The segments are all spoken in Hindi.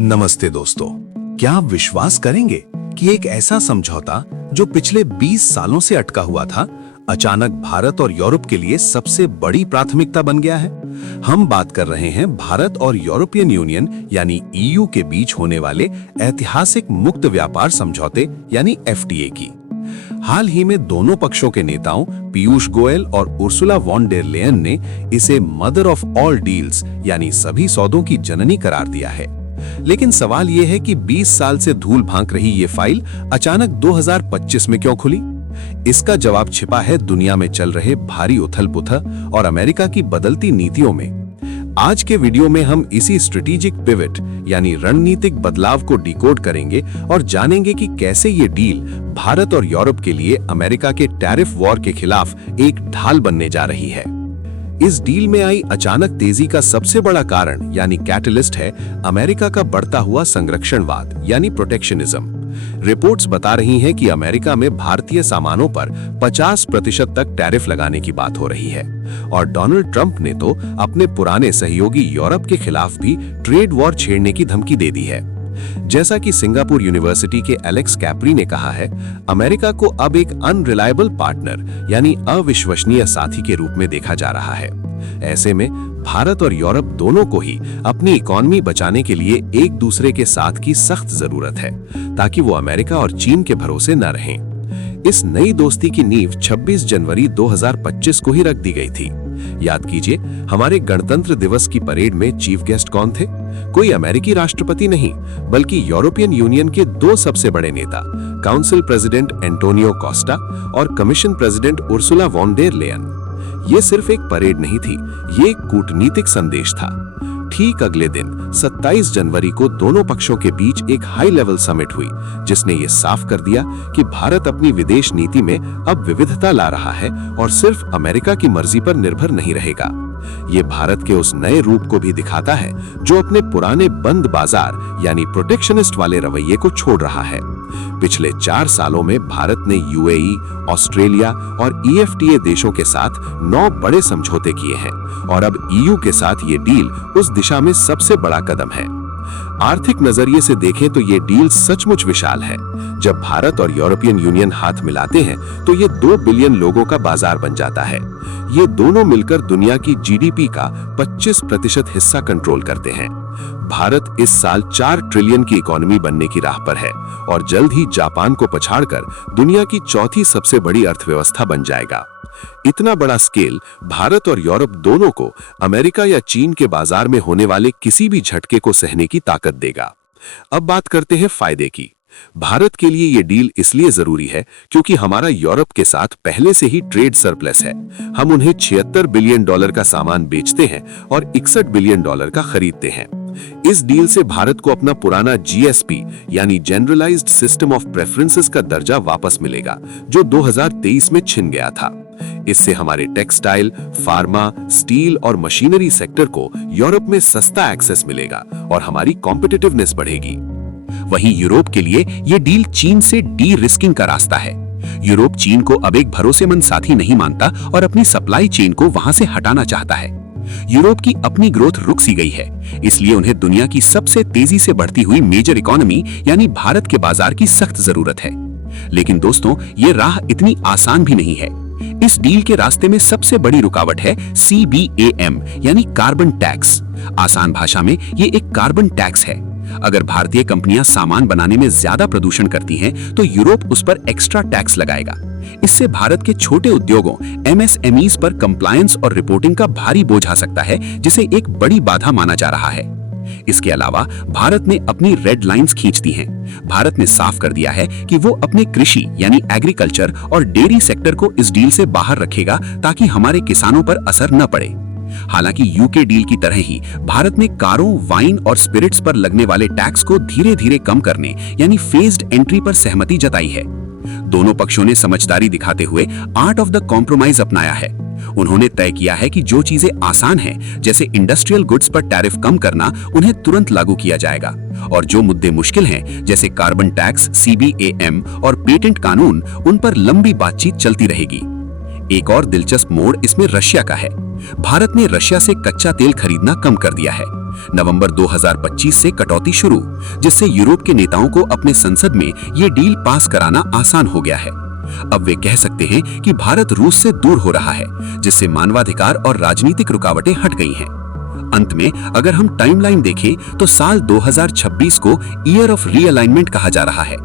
नमस्ते दोस्तों, क्या आप विश्वास करेंगे कि एक ऐसा समझौता जो पिछले 20 सालों से अटका हुआ था, अचानक भारत और यूरोप के लिए सबसे बड़ी प्राथमिकता बन गया है। हम बात कर रहे हैं भारत और यूरोपियन यूनियन यानी ईयू के बीच होने वाले ऐतिहासिक मुक्त व्यापार समझौते यानी एफटीए की। हाल ही में दोनों पक्षों के नेताओं पीयूष गोयल और उर्सुला वॉन डेर लेयन ने इसे मदर ऑफ ऑल डील्स यानी सभी सौदों की जननी करार दिया है। लेकिन सवाल यह है कि 20 साल से धूल भांक रही ये फाइल अचानक 2025 में क्यों खुली? इसका जवाब छिपा है दुनिया में चल रहे भारी उथल-पुथल और अमेरिका की बदलती नीतियों में। आज के वीडियो में हम इसी स्ट्रेटेजिक पिवट यानी रणनीतिक बदलाव को डिकोड करेंगे और जानेंगे कि कैसे ये डील भारत और यूरोप के लिए अमेरिका के टैरिफ वॉर के खिलाफ एक ढाल बनने जा रही है। इस डील में आई अचानक तेजी का सबसे बड़ा कारण यानी कैटलिस्ट है अमेरिका का बढ़ता हुआ संरक्षणवाद यानी प्रोटेक्शनिज्म। रिपोर्ट्स बता रही हैं कि अमेरिका में भारतीय सामानों पर 50% तक टैरिफ लगाने की बात हो रही है और डोनाल्ड ट्रंप ने तो अपने पुराने सहयोगी यूरोप के खिलाफ भी ट्रेड वॉर छेड़ने की धमकी दे दी है। जैसा कि सिंगापुर यूनिवर्सिटी के एलेक्स कैप्री ने कहा है, अमेरिका को अब एक अनरिलायबल पार्टनर यानी अविश्वसनीय साथी के रूप में देखा जा रहा है। ऐसे में भारत और यूरोप दोनों को ही अपनी इकोनॉमी बचाने के लिए एक दूसरे के साथ की सख्त जरूरत है ताकि वो अमेरिका और चीन के भरोसे न रहें। इस नई दोस्ती की नींव 26 जनवरी 2025 को ही रख दी गई थी। याद कीजिए, हमारे गणतंत्र दिवस की परेड में चीफ गेस्ट कौन थे? कोई अमेरिकी राष्ट्रपति नहीं, बल्कि यूरोपियन यूनियन के दो सबसे बड़े नेता, काउंसिल प्रेसिडेंट एंटोनियो कोस्टा और commission president Ursula von der Leyen. ये सिर्फ एक परेड नहीं थी, ये एक कूटनीतिक संदेश था। ठीक अगले दिन 27 जनवरी को दोनों पक्षों के बीच एक हाई लेवल समिट हुई, जिसने ये साफ कर दिया कि भारत अपनी विदेश नीति में अब विविधता ला रहा है और सिर्फ अमेरिका की मर्जी पर निर्भर नहीं रहेगा। ये भारत के उस नए रूप को भी दिखाता है जो अपने पुराने बंद बाजार यानी प्रोटेक्शनिस्ट वाले रवैये को छोड़ रहा है। पिछले 4 सालों में भारत ने यूएई, ऑस्ट्रेलिया और ईएफटीए देशों के साथ 9 बड़े समझौते किए हैं और अब ईयू के साथ ये डील उस दिशा में सबसे बड़ा कदम है। आर्थिक नजरिए से देखें तो ये डील सचमुच विशाल है। जब भारत और यूरोपियन यूनियन हाथ मिलाते हैं तो ये 2 बिलियन लोगों का बाजार बन जाता है। ये दोनों मिलकर दुनिया की जीडीपी का 25% हिस्सा कंट्रोल करते हैं। भारत इस साल 4 ट्रिलियन की इकोनॉमी बनने की राह पर है और जल्द ही जापान को पछाड़कर दुनिया की चौथी सबसे बड़ी अर्थव्यवस्था बन जाएगा। इतना बड़ा स्केल भारत और यूरोप दोनों को अमेरिका या चीन के बाजार में होने वाले किसी भी झटके को सहने की ताकत देगा। अब बात करते हैं फायदे की। भारत के लिए ये डील इसलिए जरूरी है क्योंकि हमारा यूरोप के साथ पहले से ही ट्रेड सरप्लस है। हम उन्हें $76 बिलियन का सामान बेचते हैं और $61 बिलियन का खरीदते हैं। इस डील से भारत को अपना पुराना जीएसपी यानी जनरलाइज्ड सिस्टम ऑफ प्रेफरेंसेस का दर्जा वापस मिलेगा, जो 2023 में छिन गया था। इससे हमारे टेक्सटाइल, फार्मा, स्टील और मशीनरी सेक्टर को यूरोप में सस्ता एक्सेस मिलेगा और हमारी कॉम्पिटिटिवनेस बढ़ेगी। वहीं यूरोप के लिए यह डील चीन से डी रिस्किंग का रास्ता है। यूरोप चीन को अब एक भरोसेमंद साथी नहीं मानता और अपनी सप्लाई चेन को वहां से हटाना चाहता है। यूरोप की अपनी ग्रोथ रुक सी गई है, इसलिए उन्हें दुनिया की सबसे तेजी से बढ़ती हुई मेजर इकोनॉमी यानी भारत के बाजार की सख्त जरूरत है। लेकिन दोस्तों, ये राह इतनी आसान भी नहीं है। इस डील के रास्ते में सबसे बड़ी रुकावट है CBAM यानी कार्बन टैक्स। आसान भाषा में ये एक कार्बन टैक्स है। अगर भारतीय कंपनियां सामान बनाने में ज्यादा प्रदूषण करती हैं, तो यूरोप उस पर एक्स्ट्रा टैक्स लगाएगा। इससे भारत के छोटे उद्योगों MSMEs पर कंप्लायंस और रिपोर्टिंग का भारी बोझ आ सकता है, जिसे एक बड़ी बाधा माना जा रहा है। इसके अलावा भारत ने अपनी रेड लाइंस खींच दी हैं। भारत ने साफ कर दिया है कि वो अपने कृषि यानी एग्रीकल्चर और डेयरी सेक्टर को इस डील से बाहर रखेगा ताकि हमारे किसानों पर असर न पड़े। हालांकि यूके डील की तरह ही भारत ने कारों, वाइन और स्पिरिट्स पर लगने वाले टैक्स को धीरे-धीरे कम करने यानी फेज्ड एंट्री पर सहमति जताई है। दोनों पक्षों ने समझदारी दिखाते हुए आर्ट ऑफ द कॉम्प्रोमाइज अपनाया है। उन्होंने तय किया है कि जो चीजें आसान हैं, जैसे इंडस्ट्रियल गुड्स पर टैरिफ कम करना, उन्हें तुरंत लागू किया जाएगा और जो मुद्दे मुश्किल हैं, जैसे कार्बन टैक्स, CBAM और पेटेंट कानून, उन पर लंबी बातचीत चलती रहेगी। एक और दिलचस्प मोड़ इसमें रशिया का है। भारत ने रशिया से कच्चा तेल खरीदना कम कर दिया है। नवंबर 2025 से कटौती शुरू, जिससे यूरोप के नेताओं को अपने संसद में ये डील पास कराना आसान हो गया है। अब वे कह सकते हैं कि भारत रूस से दूर हो रहा है, जिससे मानवाधिकार और राजनीतिक रुकावटें हट गई हैं। अंत में अगर हम टाइमलाइन देखें तो साल 2026 को ईयर ऑफ रीअलाइनमेंट कहा जा रहा है।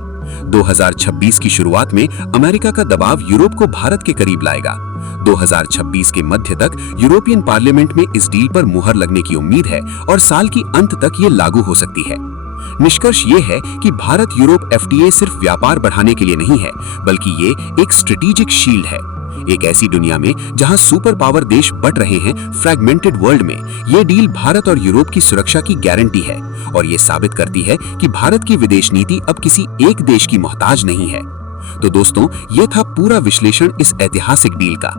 2026 की शुरुआत में अमेरिका का दबाव यूरोप को भारत के करीब लाएगा। 2026 के मध्य तक यूरोपियन पार्लियामेंट में इस डील पर मुहर लगने की उम्मीद है और साल की अंत तक ये लागू हो सकती है। निष्कर्ष ये है कि भारत यूरोप एफटीए सिर्फ व्यापार बढ़ाने के लिए नहीं है, बल्कि ये एक स्ट्रेटेजिक शील्ड है। एक ऐसी दुनिया में जहां सुपर पावर देश बट रहे हैं, फ्रैगमेंटेड वर्ल्ड में ये डील भारत और यूरोप की सुरक्षा की गारंटी है और ये साबित करती है कि भारत की विदेश नीति अब किसी एक देश की मोहताज नहीं है। तो दोस्तों, ये था पूरा विश्लेषण इस ऐतिहासिक डील का।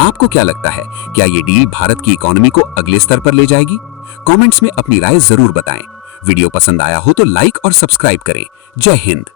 आपको क्या लगता है, क्या ये डील भारत की इकोनॉमी को अगले स्तर पर ले जाएगी? कमेंट्स में अपनी राय जरूर बताएं। वीडियो पसंद आया हो तो लाइक और सब्सक्राइब करें। जय हिंद।